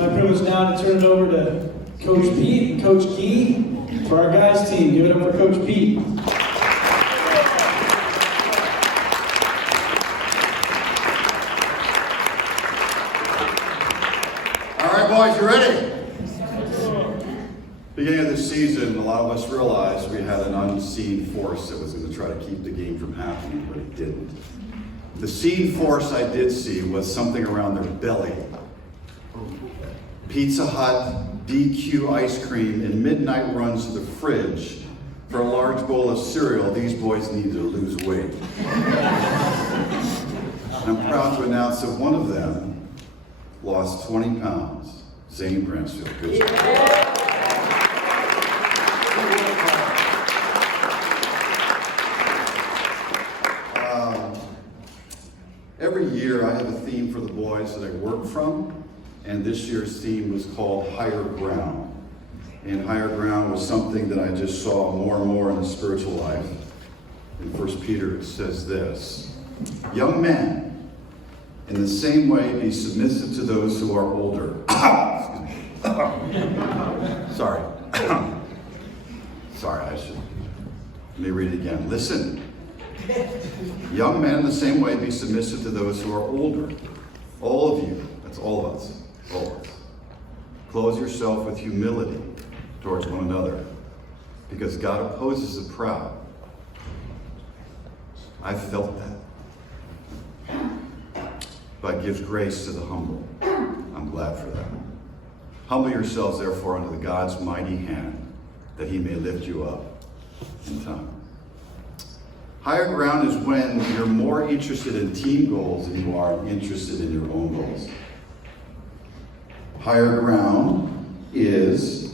my privilege now to turn it over to Coach Pete and Coach Key for our guys team. Give it up for Coach Pete. All right, boys, you ready? Beginning of the season, a lot of us realized we had an unseen force that was going to try to keep the game from happening, but it didn't. The seen force I did see was something around their belly. Pizza Hut, DQ ice cream, and midnight runs to the fridge for a large bowl of cereal. These boys need to lose weight. I'm proud to announce that one of them lost 20 pounds. Zane Bransfield. Good job. Every year I have a theme for the boys that I work from, and this year's theme was called Higher Ground. And Higher Ground was something that I just saw more and more in the spiritual life. In 1 Peter it says this, young men, in the same way be submissive to those who are older. Sorry. Sorry, let me read it again. Listen. Young men, in the same way, be submissive to those who are older. All of you, that's all of us, all of us. Clothe yourself with humility towards one another, because God opposes the proud. I've felt that. But gives grace to the humble. I'm glad for that. Humble yourselves, therefore, under the God's mighty hand, that he may lift you up in time. Higher ground is when you're more interested in team goals than you are interested in your own goals. Higher ground is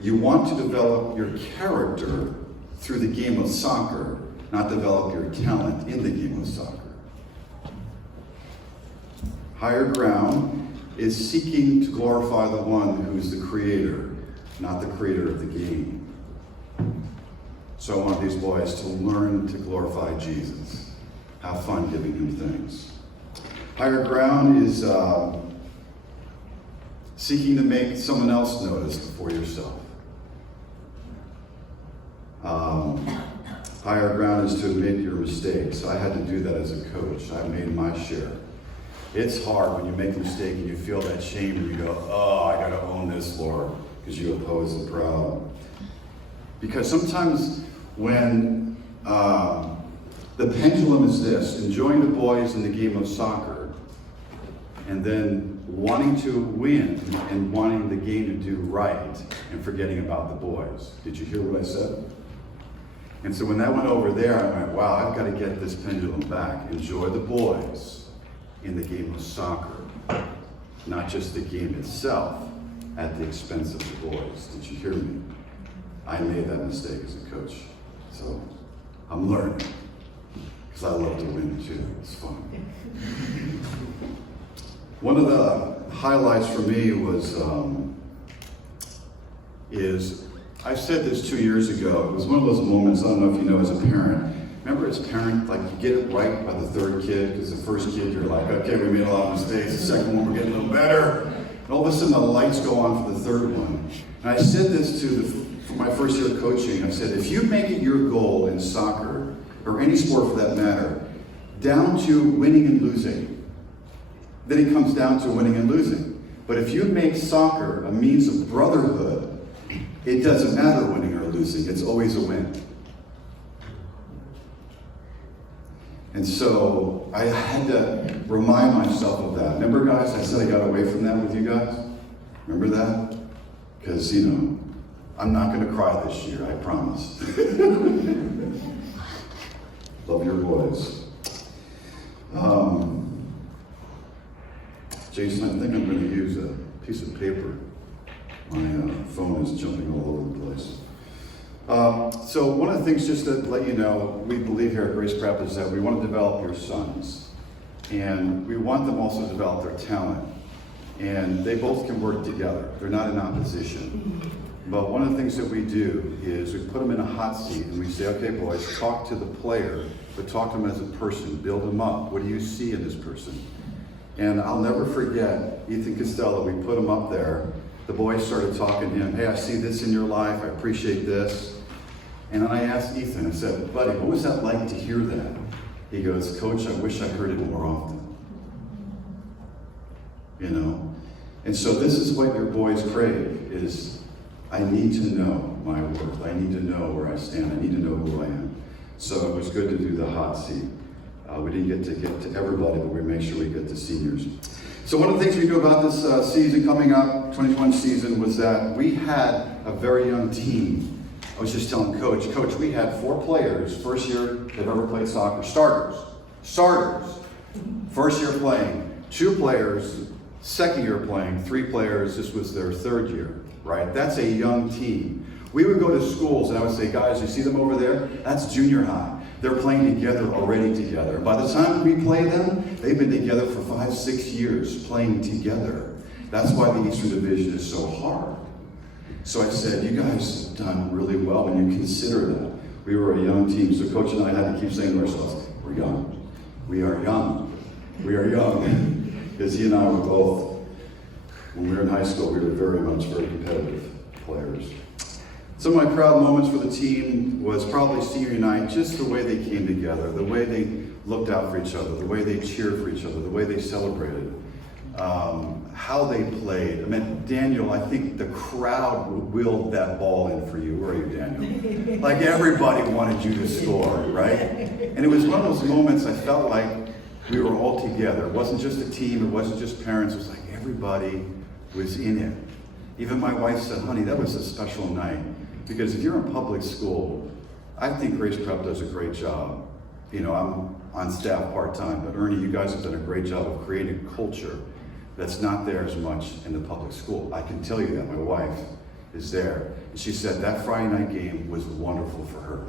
you want to develop your character through the game of soccer, not develop your talent in the game of soccer. Higher ground is seeking to glorify the one who's the creator, not the creator of the game. So I want these boys to learn to glorify Jesus. Have fun giving him things. Higher ground is seeking to make someone else notice before yourself. Higher ground is to admit your mistakes. I had to do that as a coach. I made my share. It's hard when you make a mistake and you feel that shame and you go, oh, I got to own this, Lord, because you oppose the proud. Because sometimes when the pendulum is this, enjoying the boys in the game of soccer, and then wanting to win and wanting the game to do right and forgetting about the boys. Did you hear what I said? And so when that went over there, I went, wow, I've got to get this pendulum back. Enjoy the boys in the game of soccer, not just the game itself at the expense of the boys. Did you hear me? I made that mistake as a coach. So I'm learning, because I love to win too. It's fun. One of the highlights for me was, I said this 2 years ago. It was one of those moments, I don't know if you know as a parent. Remember as a parent, like you get it right by the third kid, because the first kid you're like, okay, we made a lot of mistakes. The second one, we're getting a little better. And all of a sudden the lights go on for the third one. And I said this for my first year of coaching. I said, if you make it your goal in soccer, or any sport for that matter, down to winning and losing, then it comes down to winning and losing. But if you make soccer a means of brotherhood, it doesn't matter winning or losing. It's always a win. And so I had to remind myself of that. Remember, guys, I said I got away from that with you guys? Remember that? Because, I'm not going to cry this year, I promise. Love your boys. Jason, I think I'm going to use a piece of paper. My phone is jumping all over the place. So one of the things, just to let you know, we believe here at Grace Prep is that we want to develop your sons. And we want them also to develop their talent. And they both can work together. They're not in opposition. But one of the things that we do is we put them in a hot seat and we say, okay, boys, talk to the player, but talk to them as a person. Build them up. What do you see in this person? And I'll never forget Ethan Costello. We put him up there. The boys started talking to him. Hey, I see this in your life. I appreciate this. And then I asked Ethan, I said, buddy, what was that like to hear that? He goes, Coach, I wish I heard it more often. You know? And so this is what your boys crave, is I need to know my worth. I need to know where I stand. I need to know who I am. So it was good to do the hot seat. We didn't get to everybody, but we made sure we get to seniors. So one of the things we do about this season coming up, 2021 season, was that we had a very young team. I was just telling Coach, we had 4 players, first year they've ever played soccer, starters, first year playing, 2 players, second year playing, 3 players, this was their 3rd year, right? That's a young team. We would go to schools and I would say, guys, you see them over there? That's junior high. They're playing together, already together. And by the time we play them, they've been together for 5-6 years, playing together. That's why the Eastern Division is so hard. So I said, you guys have done really well when you consider that. We were a young team, so Coach and I had to keep saying to ourselves, we're young. We are young. We are young. Because he and I were both, when we were in high school, we were very competitive players. Some of my proud moments for the team was probably senior night, just the way they came together, the way they looked out for each other, the way they cheered for each other, the way they celebrated, how they played. I mean, Daniel, I think the crowd willed that ball in for you. Where are you, Daniel? Like everybody wanted you to score, right? And it was one of those moments I felt like we were all together. It wasn't just a team, it wasn't just parents, it was like everybody was in it. Even my wife said, honey, that was a special night. Because if you're in public school, I think Grace Prep does a great job. You know, I'm on staff part-time, but Ernie, you guys have done a great job of creating a culture that's not there as much in the public school. I can tell you that. My wife is there. And she said that Friday night game was wonderful for her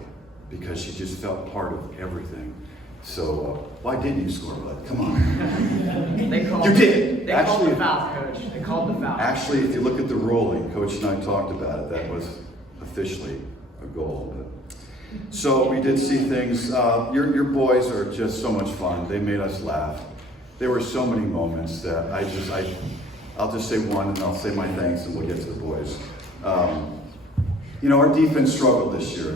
because she just felt part of everything. So, why didn't you score, bud? Come on. You did. They called the foul, Coach. They called the foul. Actually, if you look at the ruling, Coach and I talked about it, that was officially a goal. So we did see things. Your boys are just so much fun. They made us laugh. There were so many moments that I'll just say one and I'll say my thanks and we'll get to the boys. You know, our defense struggled this year.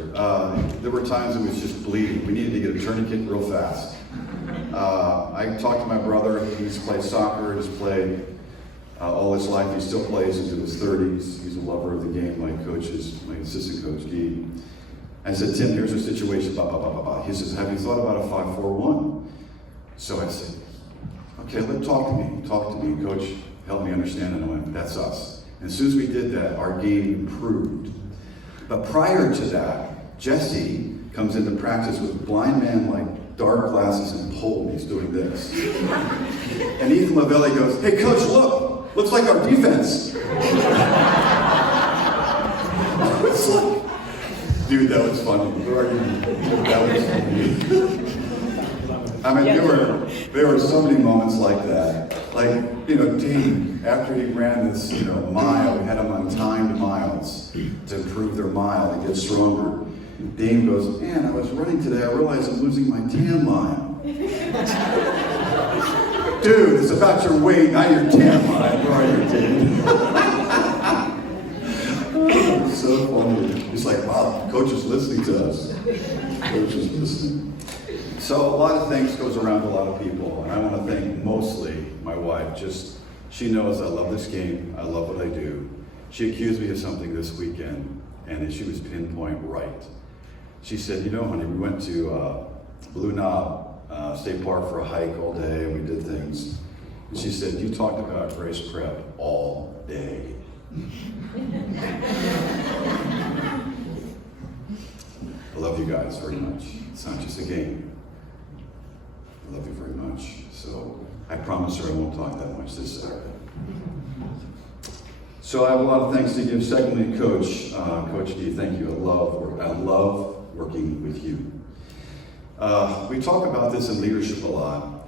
There were times it was just bleeding. We needed to get a tourniquet real fast. I talked to my brother. He's played soccer. He's played all his life. He still plays into his 30s. He's a lover of the game. My assistant coach, Guy. I said, Tim, here's a situation, blah, blah, blah, blah, blah. He says, have you thought about a 5-4-1? So I said, okay, talk to me. Coach, help me understand. And I went, that's us. And as soon as we did that, our game improved. But prior to that, Jesse comes into practice with a blind man like dark glasses and pole. He's doing this. And Ethan Lavelli goes, hey, Coach, look, looks like our defense. It's like, dude, that was funny. That was funny. I mean, there were so many moments like that. Like, you know, Dean, after he ran this, mile, we had him on timed miles to improve their mile and get stronger. Dean goes, man, I was running today, I realized I'm losing my tan line. Dude, it's about your weight, not your tan line. Where are you, Dean? It's so funny. He's like, wow, coach is listening to us. Coach is listening. So a lot of things goes around to a lot of people, and I want to thank mostly my wife. She knows I love this game, I love what I do. She accused me of something this weekend, and she was pinpoint right. She said, honey, we went to Blue Knob State Park for a hike all day, and we did things. And she said, you talked about Grace Prep all day. I love you guys very much. It's not just a game. I love you very much. So I promise her I won't talk that much this Saturday. So I have a lot of thanks to give. Secondly, Coach D, thank you. I love working with you. We talk about this in leadership a lot.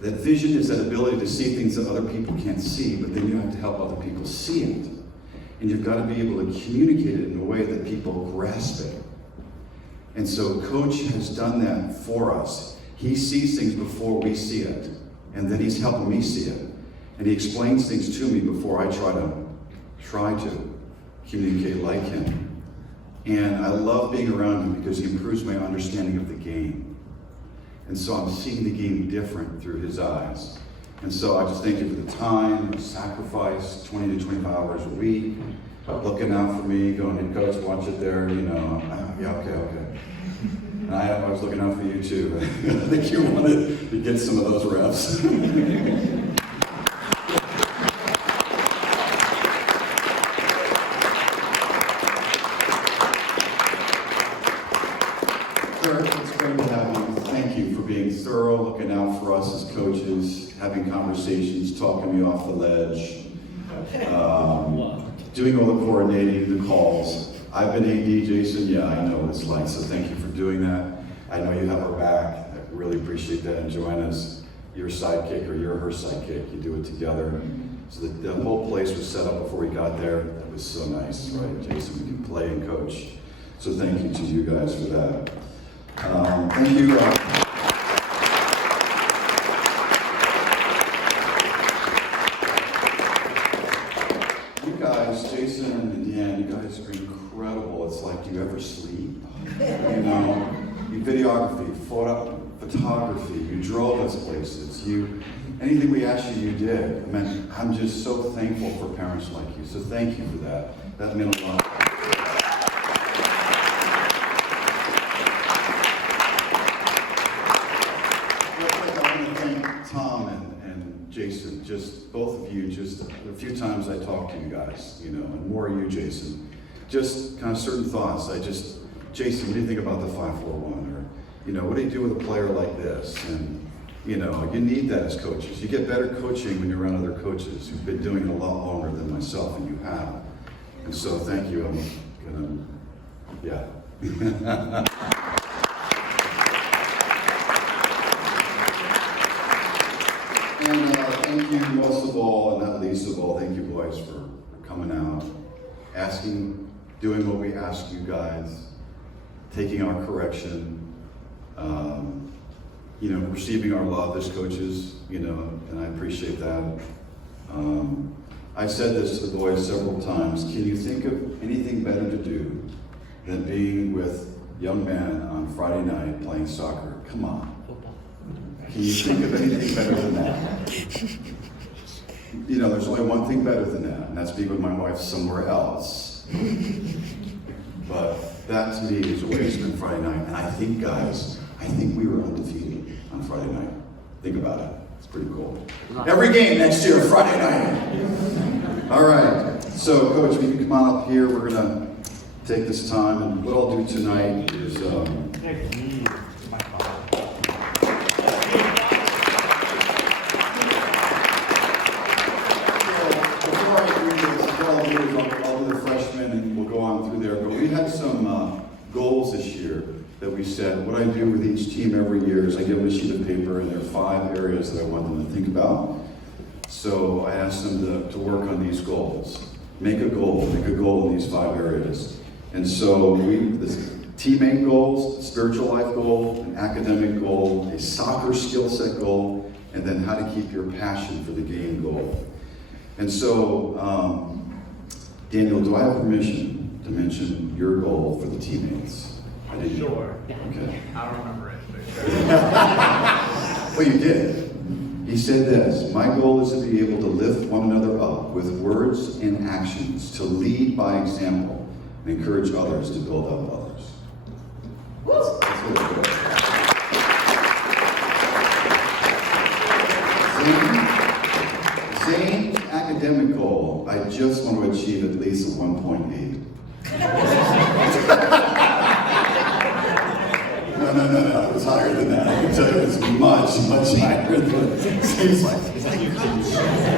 That vision is that ability to see things that other people can't see, but then you have to help other people see it. And you've got to be able to communicate it in a way that people grasp it. And so Coach has done that for us. He sees things before we see it. and then he's helping me see it. And he explains things to me before I try to communicate like him. And I love being around him because he improves my understanding of the game. And so I'm seeing the game different through his eyes. And so I just thank you for the time, the sacrifice, 20 to 25 hours a week, looking out for me, going, hey, coach, watch it there, yeah, okay. And I was looking out for you too. I think you wanted to get some of those reps. It's great to have you. Thank you for being thorough, looking out for us as coaches, having conversations, talking me off the ledge, doing all the coordinating, the calls. I've been AD, Jason. Yeah, I know what it's like, so thank you for doing that. I know you have our back. I really appreciate that. And Joanna's your sidekick or you're her sidekick. You do it together. So the whole place was set up before we got there. That was so nice, right, Jason? We can play and coach. So thank you to you guys for that. Thank you. You guys, Jason and Deanne, you guys are incredible. It's like, do you ever sleep? You videography, photography, you drove us places. Anything we asked you, you did. I'm just so thankful for parents like you. So thank you for that. That meant a lot. Tom and Jason, just both of you, just a few times I talked to you guys, and more you, Jason. Just kind of certain thoughts. Jason, what do you think about the 5-4-1? Or, what do you do with a player like this? And, you need that as coaches. You get better coaching when you're around other coaches who've been doing it a lot longer than myself, and you have. And so thank you. Yeah. And thank you most of all, and not least of all, thank you boys for coming out, doing what we ask you guys, taking our correction, receiving our love as coaches, and I appreciate that. I said this to the boys several times. Can you think of anything better to do than being with young men on Friday night playing soccer? Come on. Can you think of anything better than that? There's only one thing better than that, and that's being with my wife somewhere else. But that to me is a way to spend Friday night. And I think, guys, we were undefeated on Friday night. Think about it. It's pretty cool. Every game next year, Friday night. All right. So, Coach, will you come on up here? We're going to take this time. And what I'll do tonight is... all the freshmen, and we'll go on through there. But we had some goals this year that we set. What I do with each team every year is I give them a sheet of paper, and there are 5 areas that I want them to think about. So I asked them to work on these goals. Make a goal in these 5 areas. And so this teammate goals, spiritual life goal, an academic goal, a soccer skill set goal, and then how to keep your passion for the game goal. And so, Daniel, do I have permission to mention your goal for the teammates? I didn't. Sure. Okay. I don't remember it. Well, you did. He said this: my goal is to be able to lift one another up with words and actions, to lead by example, and encourage others to build up others. That's what it is. Zane's academic goal, I just want to achieve at least a 1.8. No, it's higher than that. I can tell you it's much higher than that. Seems like,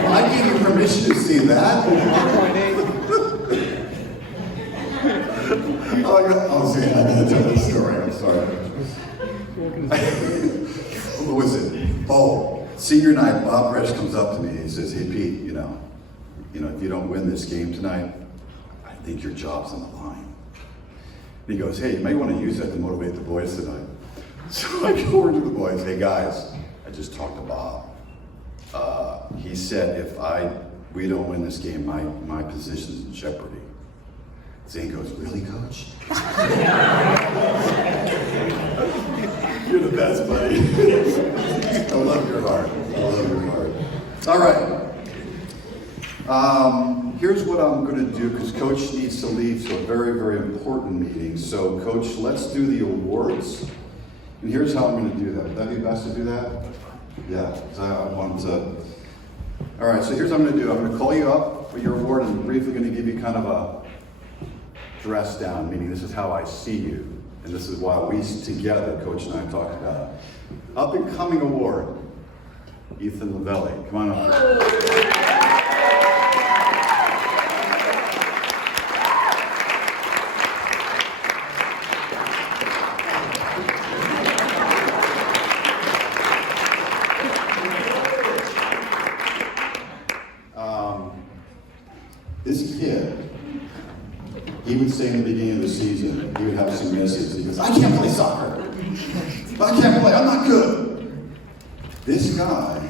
I gave you permission to see that. I gotta tell this story, I'm sorry. What was it? Oh, senior night, Bob Resch comes up to me and says, hey Pete, if you don't win this game tonight, I think your job's on the line. And he goes, hey, you may want to use that to motivate the boys tonight. So I go over to the boys, hey guys, I just talked to Bob. he said, if we don't win this game, my position's in jeopardy. Zane goes, really, Coach? You're the best, buddy. I love your heart. I love your heart. All right. Here's what I'm going to do, because Coach needs to leave to a very, very important meeting. So, Coach, let's do the awards. And here's how I'm going to do that. Would that be best to do that? Yeah, because I want to. All right, so here's what I'm going to do. I'm going to call you up for your award, and I'm briefly going to give you kind of a dress down, meaning this is how I see you. And this is why we together, Coach and I, talked about it. Up and coming award, Ethan Lavelli. Come on up. This kid, he would say in the beginning of the season, he would have some misses. He goes, I can't play soccer. I can't play, I'm not good. This guy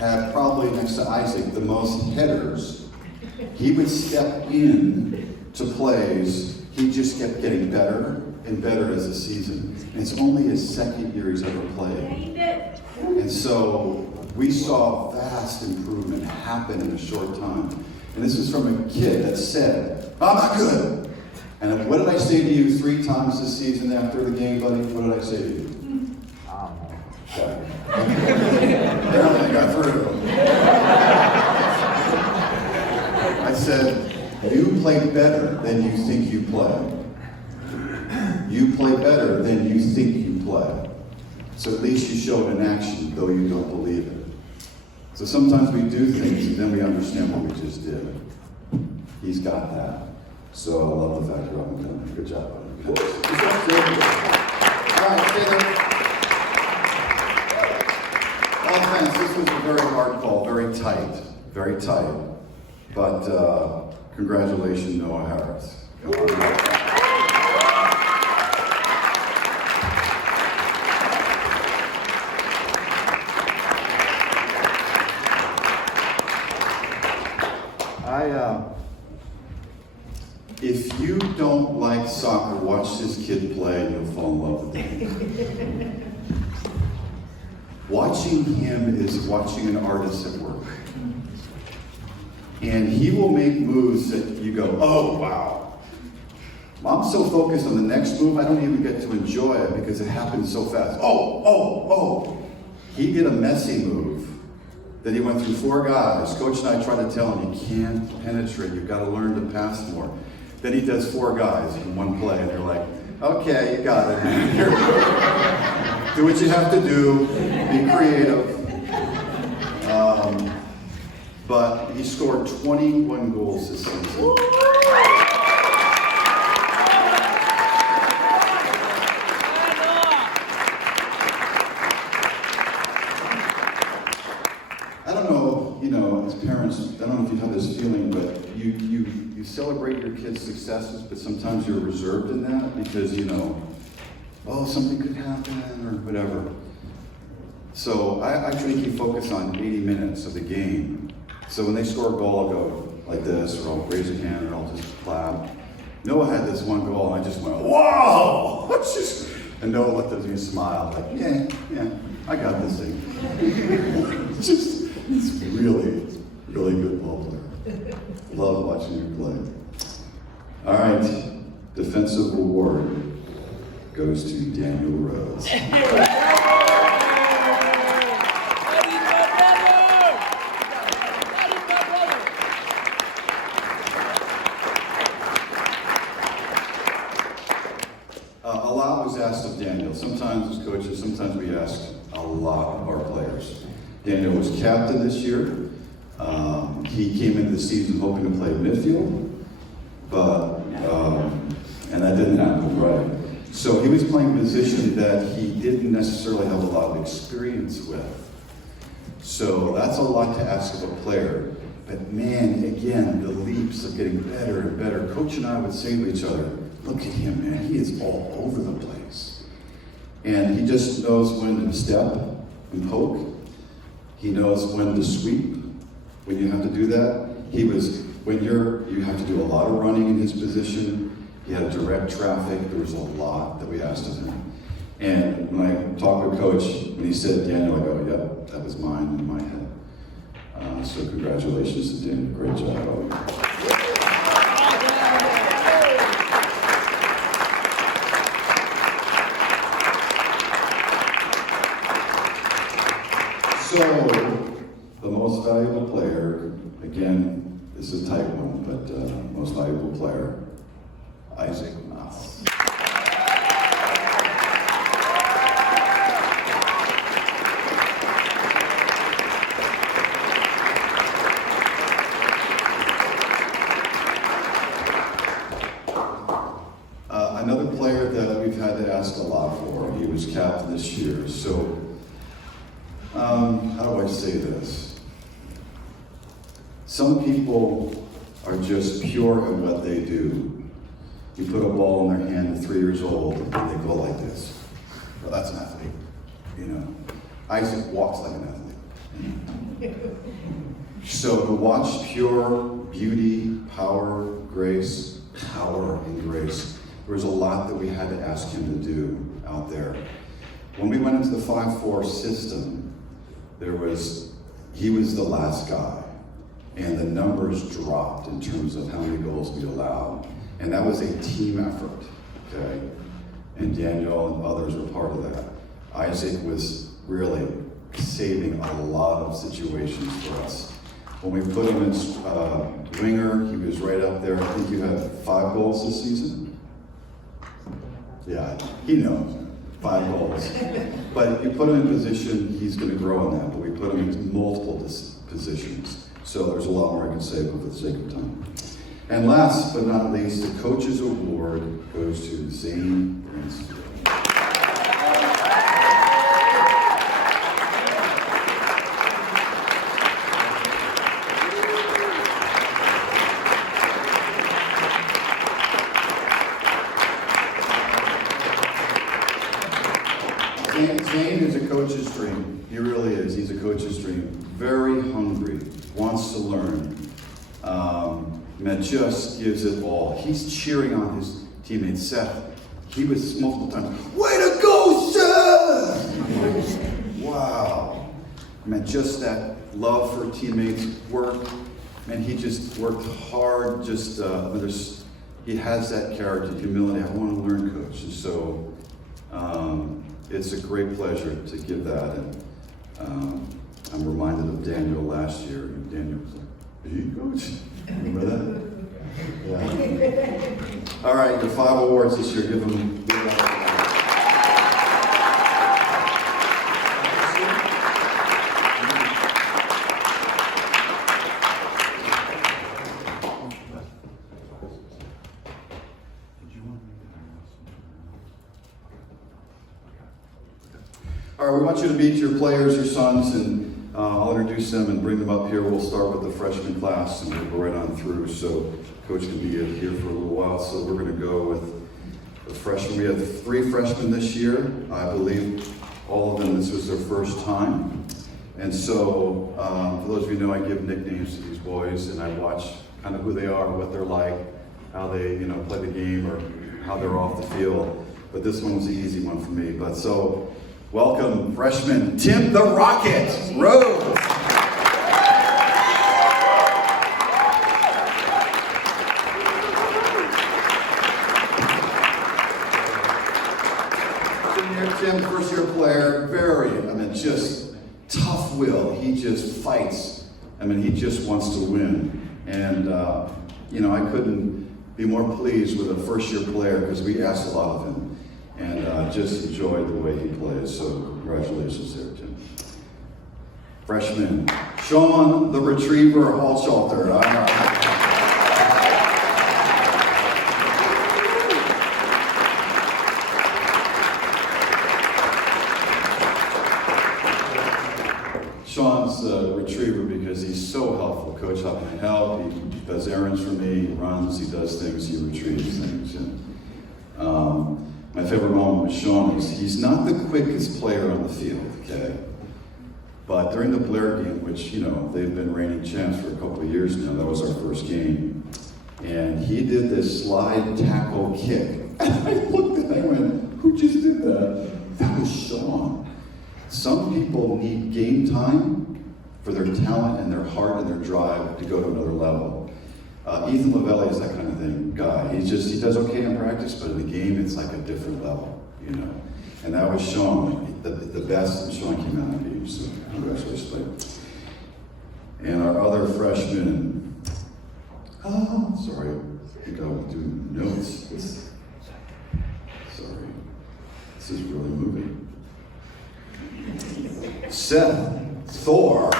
had probably next to Isaac the most headers. He would step in to plays. He just kept getting better and better as the season. And it's only his second year he's ever played. And so we saw vast improvement happen in a short time. And this is from a kid that said, I'm not good. And what did I say to you 3 times this season after the game, buddy? What did I say to you? Okay. Apparently I got through. I said, you play better than you think you play. You play better than you think you play. So at least you show it in action, though you don't believe it. So sometimes we do things and then we understand what we just did. He's got that. So I love the fact you're up and coming. Good job, buddy. All right, stay there. All thanks. This was a very hard call, very tight. Very tight. But congratulations, Noah Harris. Come on. If you don't like soccer, watch this kid play and you'll fall in love with him. Watching him is watching an artist at work. And he will make moves that you go, oh, wow. I'm so focused on the next move, I don't even get to enjoy it because it happens so fast. Oh. He did a messy move that he went through 4 guys. Coach and I tried to tell him, you can't penetrate, you've got to learn to pass more. Then he does 4 guys in one play, and they're like, okay, you got it. Do what you have to do, be creative. But he scored 21 goals this season. I don't know, as parents, I don't know if you have this feeling, but you celebrate your kids' successes, but sometimes you're reserved in that because, something could happen or whatever. So I try to keep focus on 80 minutes of the game. So when they score a goal, I'll go like this, or I'll raise a hand, or I'll just clap. Noah had this one goal, and I just went, whoa! And Noah looked at me and smiled, like, yeah, I got this thing. He's really, really good ball player. Love watching you play. All right, defensive award goes to Daniel Rhodes. A lot was asked of Daniel. Sometimes as coaches, sometimes we ask a lot of our players. Daniel was captain this year. He came into the season hoping to play midfield, but and that didn't happen, right? So he was playing a position that he didn't necessarily have a lot of experience with. So that's a lot to ask of a player. But man, again, the leaps of getting better and better. Coach and I would say to each other, look at him, man, he is all over the place. And he just knows when to step and poke. He knows when to sweep, when you have to do that. You have to do a lot of running in his position. He had direct traffic. There was a lot that we asked of him. And when I talked with Coach, when he said Daniel, I go, yep, that was mine in my head. So congratulations to Daniel. Great job. So, the most valuable player, again, this is a tight one, but most valuable player, Isaac Mouse. Another player that we've had to ask a lot for, he was captain this year, so how do I say this? Some people are just pure at what they do. You put a ball in their hand at 3 years old, and they go like this. Well, that's an athlete, you know. Isaac walks like an athlete. So to watch pure beauty, power, grace, power and grace, there was a lot that we had to ask him to do out there. When we went into the 5-4 system, he was the last guy, and the numbers dropped in terms of how many goals we allowed. And that was a team effort, okay? And Daniel and others were part of that. Isaac was really saving a lot of situations for us. When we put him in winger, he was right up there. I think you had 5 goals this season? Yeah, he knows. 5 goals. But you put him in position, he's going to grow in that. But we put him in multiple positions. So there's a lot more I can say, but for the sake of time. And last but not least, the Coach's Award goes to Zane Brinsfield. Zane is a coach's dream. He really is. He's a coach's dream. Very hungry, wants to learn. And just gives it all. He's cheering on his teammate Seth. He was multiple times, way to go, Seth! Wow. Man, just that love for teammates, work. Man, he just worked hard. He has that character, humility. I want to learn, Coach. And so it's a great pleasure to give that. And I'm reminded of Daniel last year. Daniel was like, "Are you Coach?" Remember that? Yeah. All right, the 5 awards this year. Give them. All right, we want you to meet your players, your sons, and I'll introduce them and bring them up here. We'll start with the freshman class and we'll go right on through so Coach can be here for a little while. So we're going to go with the freshmen. We have 3 freshmen this year. I believe all of them, this was their first time. And so for those of you who know, I give nicknames to these boys and I watch kind of who they are, what they're like, how they play the game or how they're off the field. But this one was the easy one for me. But so welcome, freshman Tim the Rocket Rhodes. Tim, first year player, just tough will. He just fights. He just wants to win. And, I couldn't be more pleased with a first year player because we asked a lot of him. And just enjoyed the way he plays. So congratulations there, Tim. Freshman, Sean the Retriever Hallshalter. Sean's a retriever because he's so helpful. Coach, how can I help? He does errands for me, he runs, he does things, he retrieves things. My favorite moment with Sean is he's not the quickest player on the field, okay? But during the Blair game, which, they've been reigning champs for a couple of years now, that was our first game. And he did this slide tackle kick. And I looked at him and went, who just did that? That was Sean. Some people need game time for their talent and their heart and their drive to go to another level. Ethan Lavelli is that kind of guy. He does okay in practice, but in the game, it's like a different level, And that was Sean. The best of Sean came out of the game, so congratulations. And our other freshman, sorry, I think I was doing notes. Sorry, this is really moving. Seth Thor.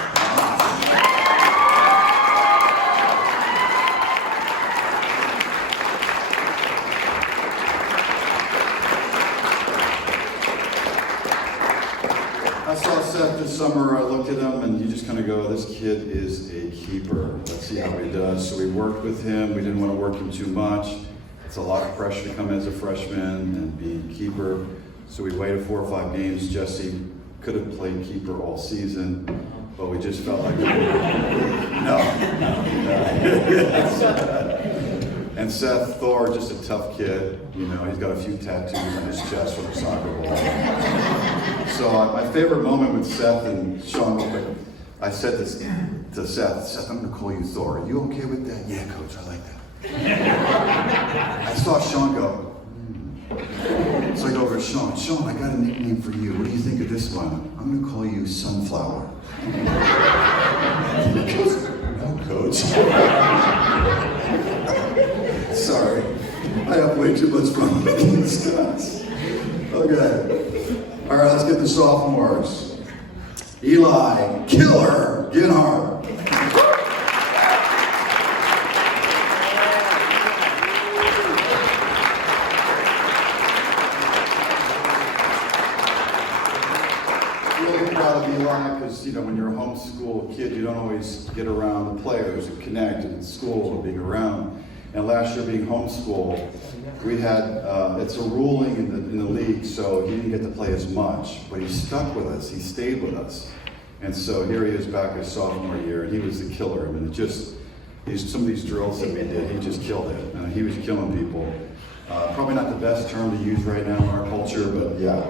I saw Seth this summer. I looked at him and you just kind of go, this kid is a keeper. Let's see how he does. So we worked with him. We didn't want to work him too much. It's a lot of pressure to come in as a freshman and be a keeper. So we waited 4 or 5 games. Jesse could have played keeper all season, but we just felt like no. And Seth Thor, just a tough kid. He's got a few tattoos on his chest from a soccer ball. So my favorite moment with Seth and Sean, real quick, I said this to Seth, I'm going to call you Thor. Are you okay with that? Yeah, coach, I like that. I saw Sean go, So I go over to Sean, I got a nickname for you. What do you think of this one? I'm going to call you Sunflower. He goes, no, coach. Sorry, I have way too much fun with these guys. Okay. All right, let's get the sophomores. Eli, Killer, Ginhart. Really proud of Eli because, when you're a homeschool kid, you don't always get around the players and connect in school or being around. And last year being homeschooled, we had, it's a ruling in the league, so he didn't get to play as much, but he stuck with us, he stayed with us. And so here he is back his sophomore year, and he was the killer. I mean, some of these drills that we did, he just killed it. He was killing people. Probably not the best term to use right now in our culture, but yeah.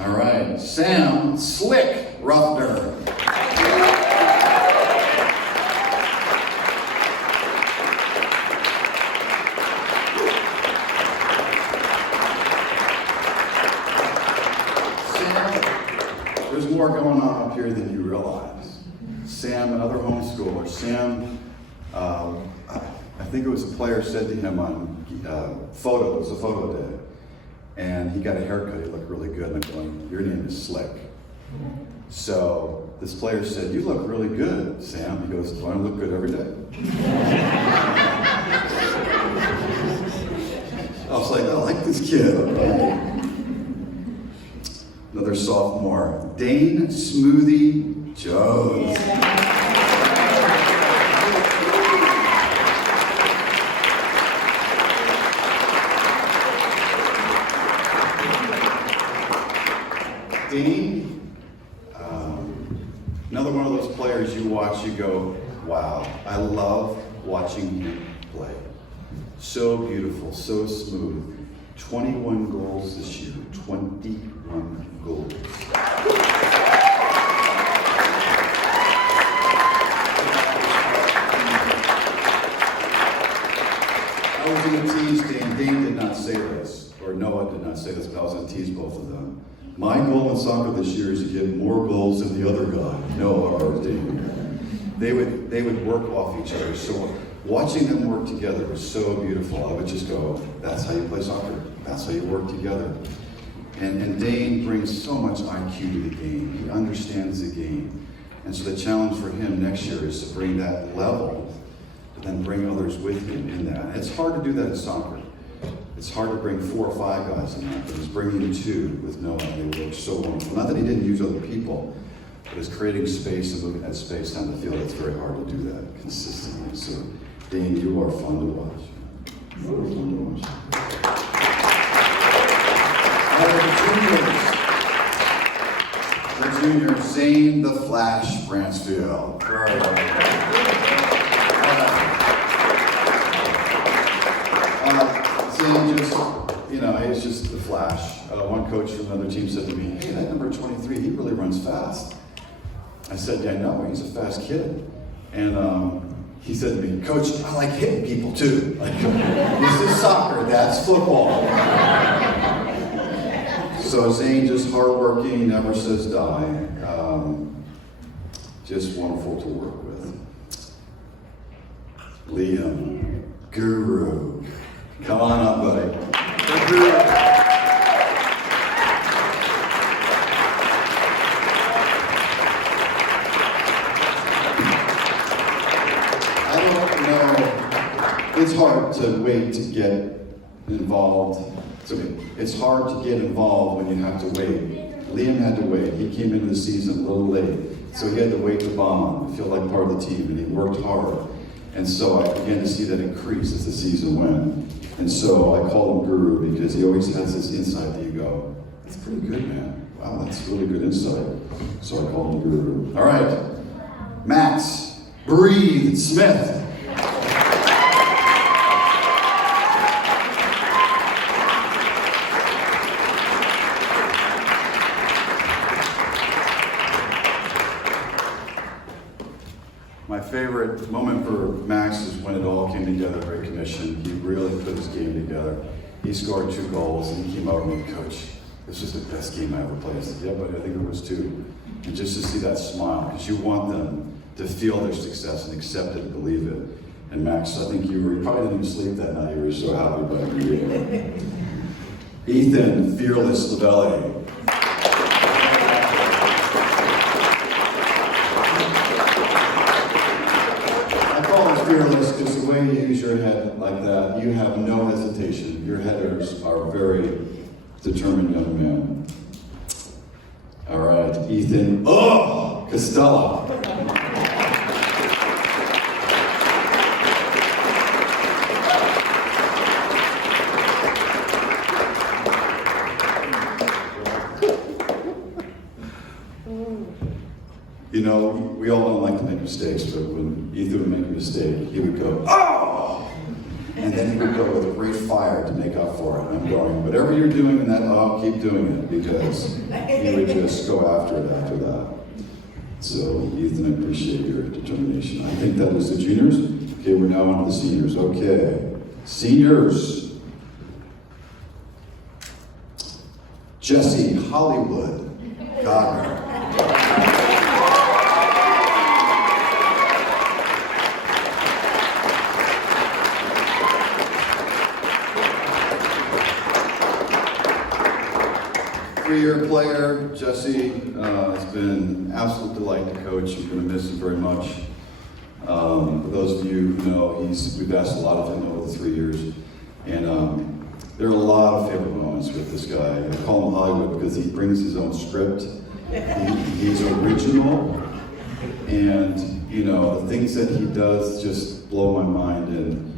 All right, Sam Slick Ruffner. There's more going on up here than you realize. Sam, another homeschooler. Sam, I think it was a player said to him on it was a photo day, and he got a haircut, he looked really good, and I'm going, your name is Slick. So this player said, you look really good, Sam. He goes, do I look good every day? I was like, I like this kid. Another sophomore, Dane Smoothie Jones. Dane, another one of those players you watch, you go, wow, I love watching him play. So beautiful, so smooth. 21 goals this year, 21 goals. I was going to tease Dane. Dane did not say this, or Noah did not say this, but I was going to tease both of them. My goal in soccer this year is to get more goals than the other guy, Noah or Dane. They would work off each other. So watching them work together was so beautiful. I would just go, that's how you play soccer. That's how you work together. And Dane brings so much IQ to the game. He understands the game. And so the challenge for him next year is to bring that level, but then bring others with him in that. And it's hard to do that in soccer. It's hard to bring 4 or 5 guys in that, but he's bringing 2 with Noah. They work so wonderful. Not that he didn't use other people, but it's creating space and looking at space down the field. It's very hard to do that consistently. So, Dane, you are fun to watch. You are fun to watch. All right, the juniors. junior, Zane the Flash Bransfield. Very well. Zane just, he's just the Flash. One coach from another team said to me, "Hey, that number 23, he really runs fast." I said, "Yeah, I know, he's a fast kid." And he said to me, "Coach, I like hitting people too. Like, this is soccer, that's football." So Zane, just hardworking, never says die. Just wonderful to work with. Liam, Guru. Come on up, buddy. Guru. I don't know. It's hard to wait to get involved. It's hard to get involved when you have to wait. Liam had to wait. He came into the season a little late. So he had to wait to bond, feel like part of the team, and he worked hard. And so I began to see that increase as the season went. And so I call him Guru because he always has this insight that you go, "That's pretty good, man. Wow, that's really good insight." So I call him Guru. All right, Max, Breathe Smith. My favorite moment for Max is when it all came together at Great Commission. He really put his game together. He scored 2 goals and he came out and went, "Coach, this was the best game I ever played." I said, "Yeah, but I think it was too." And just to see that smile, because you want them to feel their success and accept it and believe it. And Max, I think you probably didn't even sleep that night. You were so happy about you. Ethan, Fearless Lavelli. Fearless, because the way you use your head like that, you have no hesitation. Your headers are very determined young men. All right, Ethan, Costello. We all don't like to make mistakes, but when Ethan would make a mistake, he would go, "Oh!" And then he would go with great fire to make up for it. And I'm going, whatever you're doing in that, keep doing it, because he would just go after it after that. So, Ethan, I appreciate your determination. I think that is the juniors. Okay, we're now on to the seniors. Okay, seniors. Jesse Hollywood Gardner. 3-year player, Jesse. It's been an absolute delight to coach. I'm going to miss him very much. For those of you who know, we've asked a lot of him over the 3 years. And there are a lot of favorite moments with this guy. I call him Hollywood because he brings his own script. He's original. And, the things that he does just blow my mind. And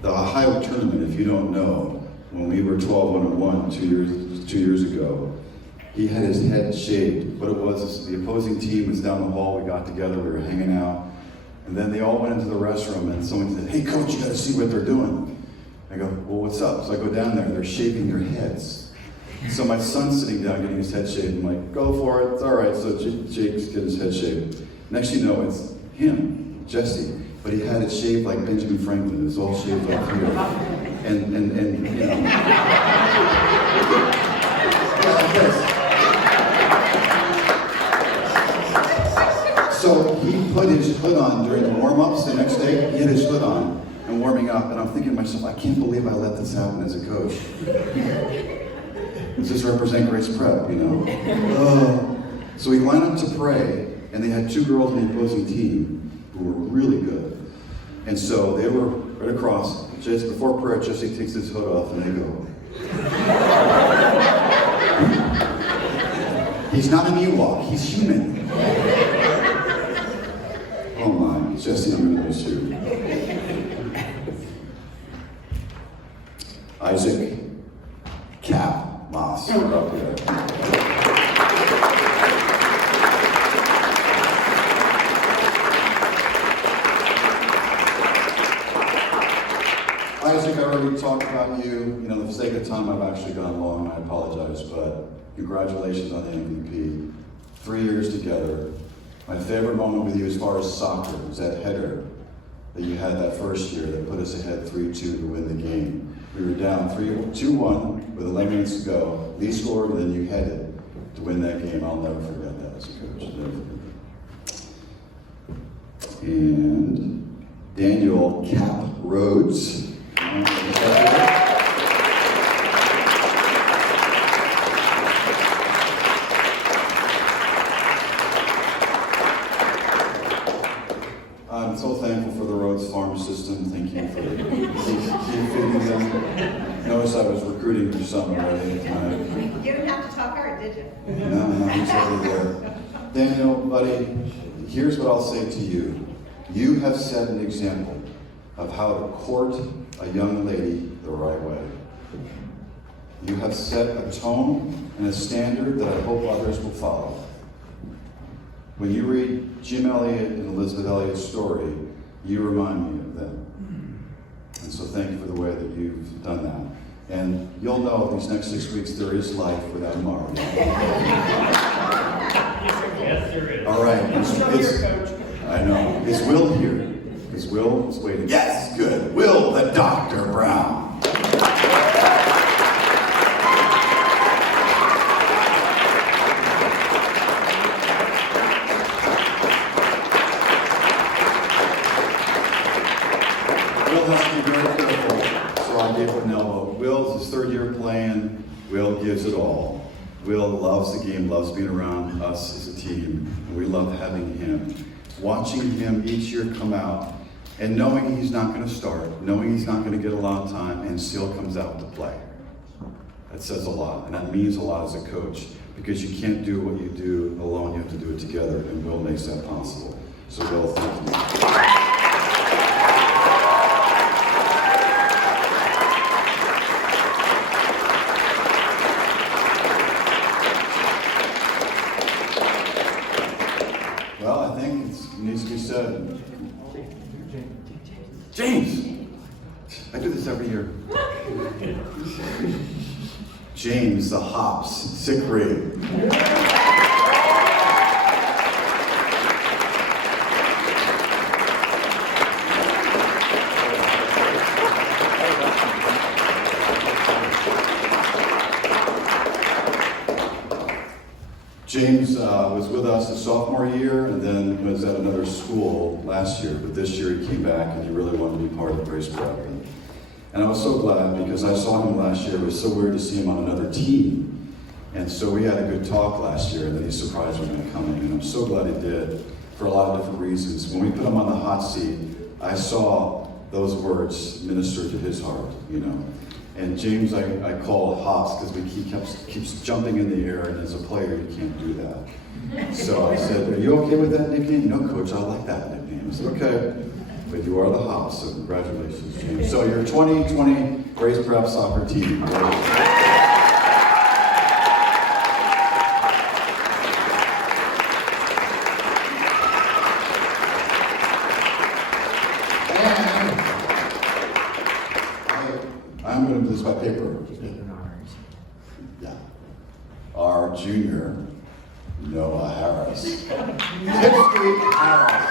the Ohio tournament, if you don't know, when we were 12-1-1 2 years ago, he had his head shaved. What it was is the opposing team was down the hall. We got together, we were hanging out. And then they all went into the restroom and someone said, "Hey coach, you gotta see what they're doing." I go, "Well, what's up?" So I go down there and they're shaving their heads. So my son's sitting down getting his head shaved. I'm like, "Go for it, it's all right." So Jake's getting his head shaved. Next you know, it's him, Jesse. But he had it shaved like Benjamin Franklin. It was all shaved up here. And like this. So he put his hood on during the warm-ups the next day. He had his hood on and warming up. And I'm thinking to myself, I can't believe I let this happen as a coach. Does this represent Grace Prep, So we lined up to pray, and they had 2 girls on the opposing team who were really good. And so they were right across. Just before prayer, Jesse takes his hood off, and they go. He's not an Ewok, he's human. Oh my, Jesse, I'm gonna miss you. Isaac Cap Moss, we're up here. sake of time, I've actually gone long, and I apologize, but congratulations on the MVP. 3 years together. My favorite moment with you as far as soccer was that header that you had that first year that put us ahead 3-2 to win the game. We were down 2-1 with 11 minutes to go. Lee scored, and then you headed to win that game. I'll never forget that as a coach. Never forget that. And Daniel Cap Rhodes. I'm so thankful for the Rhodes farm system. Thank you for keep feeding them. Notice I was recruiting for something already. You didn't have to talk hard, did you? No, he's already there. Daniel, buddy, here's what I'll say to you. You have set an example of how to court a young lady the right way. You have set a tone and a standard that I hope others will follow. When you read Jim Elliott and Elizabeth Elliott's story, you remind me of them. And so thank you for the way that you've done that. And you'll know these next 6 weeks there is life without Amari. Yes, there is. All right. I know. Is Will here? Is Will waiting? Yes, good. Will the Dr. Brown. Will has to be very careful, so I gave him an elbow. Will's his third year playing. Will gives it all. Will loves the game, loves being around us as a team, and we love having him. Watching him each year come out, and knowing he's not going to start, knowing he's not going to get a lot of time, and still comes out to play. That says a lot, and that means a lot as a coach, because you can't do what you do alone, you have to do it together, and Will makes that possible. So Will, thank you. Well, I think it needs to be said. James! I do this every year. James, the hops, sick grade. James was with us his sophomore year and then was at another school last year, but this year he came back and he really wanted to be part of the Grace Prep. And I was so glad because I saw him last year. It was so weird to see him on another team. And so we had a good talk last year and then he surprised me by coming. And I'm so glad he did for a lot of different reasons. When we put him on the hot seat, I saw those words minister to his heart, you know. And James, I call hops because he keeps jumping in the air, and as a player, you can't do that. So I said, "Are you okay with that nickname?" "No, coach, I like that nickname." I said, "Okay, but you are the hops, so congratulations, James." So your 2020 Grace Prep soccer team. I'm going to do this by paper. Yeah. Our junior, Noah Harris. 6th Street Harris.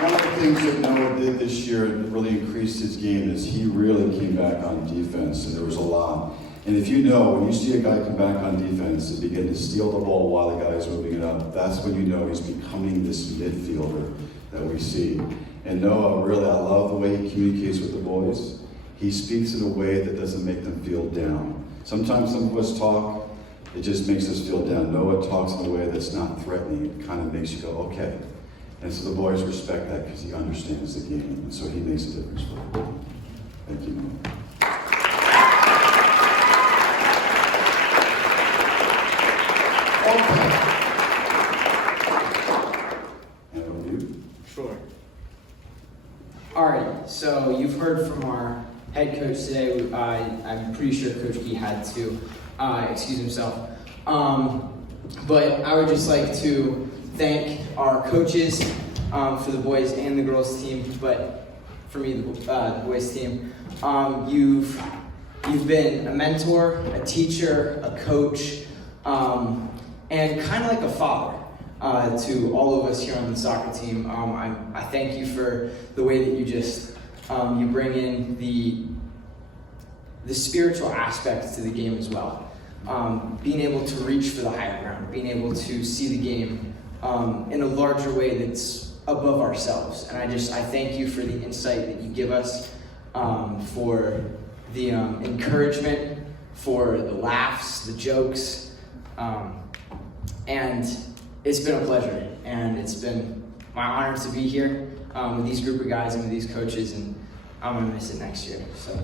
One of the things that Noah did this year and really increased his game is he really came back on defense, and there was a lot. And if you know, when you see a guy come back on defense and begin to steal the ball while the guy's moving it up, that's when you know he's becoming this midfielder that we see. And Noah, really, I love the way he communicates with the boys. He speaks in a way that doesn't make them feel down. Sometimes some of us talk, it just makes us feel down. Noah talks in a way that's not threatening. It kind of makes you go, okay. And so the boys respect that because he understands the game. And so he makes a difference for them. Thank you, Noah. Okay. And over to you. Sure. All right, so you've heard from our head coach today. I'm pretty sure Coach Key had to excuse himself. But I would just like to thank our coaches for the boys and the girls team, but for me, the boys team. You've been a mentor, a teacher, a coach, and kind of like a father to all of us here on the soccer team. I thank you for the way that you just you bring in the spiritual aspects to the game as well. Being able to reach for the higher ground, being able to see the game in a larger way that's above ourselves. And I thank you for the insight that you give us, for the encouragement, for the laughs, the jokes, and it's been a pleasure. And it's been my honor to be here with these group of guys and with these coaches, and I'm gonna miss it next year. So.